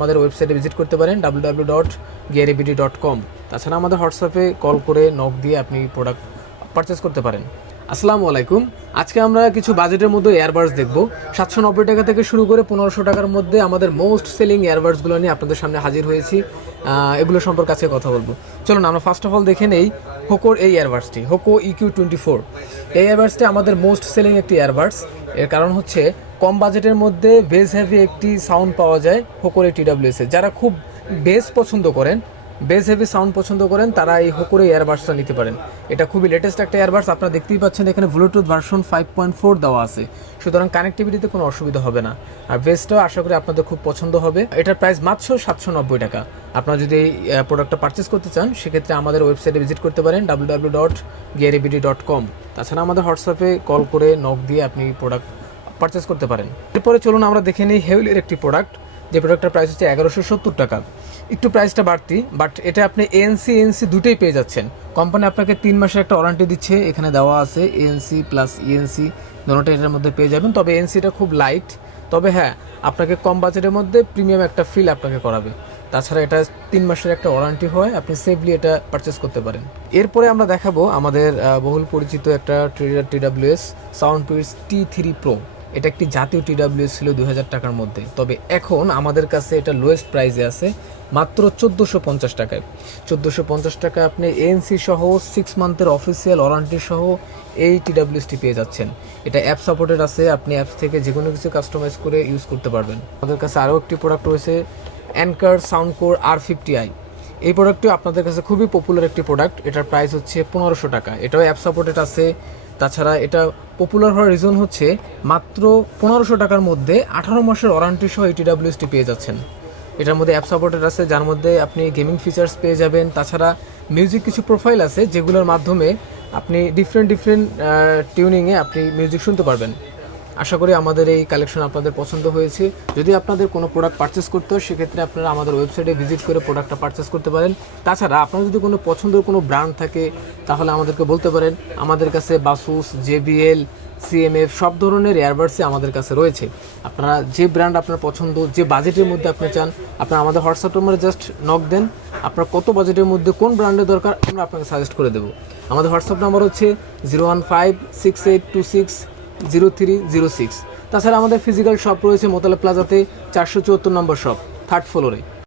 আমাদের ওয়েবসাইটে ভিজিট করতে পারেন www.gearabd.com। তাছাড়া আমাদের হোয়াটসঅ্যাপে কল করে নক দিয়ে আপনি প্রোডাক্ট পারচেস করতে পারেন। আসসালামু আলাইকুম। আজকে আমরা কিছু বাজেটের মধ্যে এয়ারবাডস দেখব। 790 টাকা থেকে শুরু করে 1500 টাকার মধ্যে আমাদের মোস্ট সেলিং এয়ারবাডসগুলো নিয়ে আপনাদের সামনে হাজির হয়েছি। এগুলো সম্পর্কে আজকে কথা বলবো। চলুন আমরা ফার্স্ট অফ অল দেখে নেই হোকোর এই এয়ারবাডসটি, হোকো EQ24। এই এয়ারবাডসটি আমাদের মোস্ট সেলিং একটি এয়ারবাডস। এর কারণ হচ্ছে কম বাজেটের মধ্যে বেস হেভি একটি সাউন্ড পাওয়া যায় হোকোর এই TWS-এ। যারা খুব বেস পছন্দ করেন, বেস হেভি সাউন্ড পছন্দ করেন, তারা এই হোকোর এই এয়ারবাডসটা নিতে পারেন। এটা খুবই লেটেস্ট একটা এয়ারবাডস। আপনারা দেখতেই পাচ্ছেন এখানে ব্লুটুথ ভার্সন 5.4 দেওয়া আছে, সুতরাং কানেক্টিভিটিতে কোনো অসুবিধা হবে না। আর বেসটাও আশা করি আপনাদের খুব পছন্দ হবে। এটার প্রাইস মাত্র 790 টাকা। আপনারা যদি এই প্রোডাক্টটা পারচেস করতে চান সেক্ষেত্রে আমাদের ওয়েবসাইটে ভিজিট করতে পারেন www.gearabd.com। তাছাড়া আমাদের হোয়াটসঅ্যাপে কল করে নক দিয়ে আপনি প্রোডাক্ট পারচেস করতে পারেন। এরপরে চলুন আমরা দেখে নিই হেউলের একটি প্রোডাক্ট, যে প্রোডাক্টটার প্রাইস হচ্ছে 1170 টাকা। একটু প্রাইসটা বাড়তি, বাট এটা আপনি ANC দুটোই পেয়ে যাচ্ছেন। কোম্পানি আপনাকে 3 মাসের একটা ওয়ারেন্টি দিচ্ছে, এখানে দেওয়া আছে ANC প্লাস ENC দুটোটা এটার মধ্যে পেয়ে যাবেন। তবে ANCটা খুব লাইট, তবে হ্যাঁ আপনাকে কম বাজেটের মধ্যে প্রিমিয়াম একটা ফিল আপনাকে করাবে। তাছাড়া এটা 3 মাসের একটা ওয়ারেন্টি হয়, আপনি সেফলি এটা পারচেস করতে পারেন। এরপরে আমরা দেখাবো আমাদের বহুল পরিচিত একটা TWS সাউন্ডপিস T3 Pro। এটা একটি জাতীয় TWS ছিল 2000 টাকার মধ্যে, তবে এখন আমাদের কাছে এটা লোয়েস্ট প্রাইসে আছে মাত্র 1450 টাকায়। 1450 টাকা আপনি ANC সহ 6 মান্থের অফিসিয়াল ওয়ারেন্টি সহ এই TWSটি পেয়ে যাচ্ছেন। এটা অ্যাপ সাপোর্টেড আছে, আপনি অ্যাপস থেকে যে কোনো কিছু কাস্টমাইজ করে ইউজ করতে পারবেন। আমাদের কাছে আরও একটি প্রোডাক্ট রয়েছে অ্যানকার সাউন্ডকোর R50i। এই প্রোডাক্টটিও আপনাদের কাছে খুবই পপুলার একটি প্রোডাক্ট। এটার প্রাইস হচ্ছে 1500 টাকা। এটাও অ্যাপ সাপোর্টেড আছে। তাছাড়া এটা পপুলার হওয়ার রিজন হচ্ছে মাত্র 1500 টাকার মধ্যে 18 মাসের ওয়ারেন্টি সহ এই TWSটি পেয়ে যাচ্ছেন। এটার মধ্যে অ্যাপ সাপোর্টেড আছে, যার মধ্যে আপনি গেমিং ফিচার্স পেয়ে যাবেন। তাছাড়া মিউজিক কিছু প্রোফাইল আছে যেগুলোর মাধ্যমে আপনি ডিফারেন্ট টিউনিংয়ে আপনি মিউজিক শুনতে পারবেন। আশা করি আমাদের এই কালেকশন আপনাদের পছন্দ হয়েছে। যদি আপনাদের কোনো প্রোডাক্ট পারচেস করতে হয় সেক্ষেত্রে আপনারা আমাদের ওয়েবসাইটে ভিজিট করে প্রোডাক্টটা পারচেস করতে পারেন। তাছাড়া আপনার যদি কোনো পছন্দের কোনো ব্র্যান্ড থাকে তাহলে আমাদেরকে বলতে পারেন। আমাদের কাছে বাসুস, JBL, CMF সব ধরনের এয়ারবাডসই আমাদের কাছে রয়েছে। আপনারা যে ব্র্যান্ড আপনার পছন্দ, যে বাজেটের মধ্যে আপনি চান, আপনারা আমাদের হোয়াটসঅ্যাপ নম্বরে জাস্ট নক দেন। আপনার কত বাজেটের মধ্যে কোন ব্র্যান্ডের দরকার আমরা আপনাকে সাজেস্ট করে দেবো। আমাদের হোয়াটসঅ্যাপ নাম্বার হচ্ছে 01568260306। তাছাড়া আমাদের ফিজিক্যাল শপ রয়েছে মোতালা প্লাজাতে 474 নম্বর শপ, 3rd ফ্লোরে।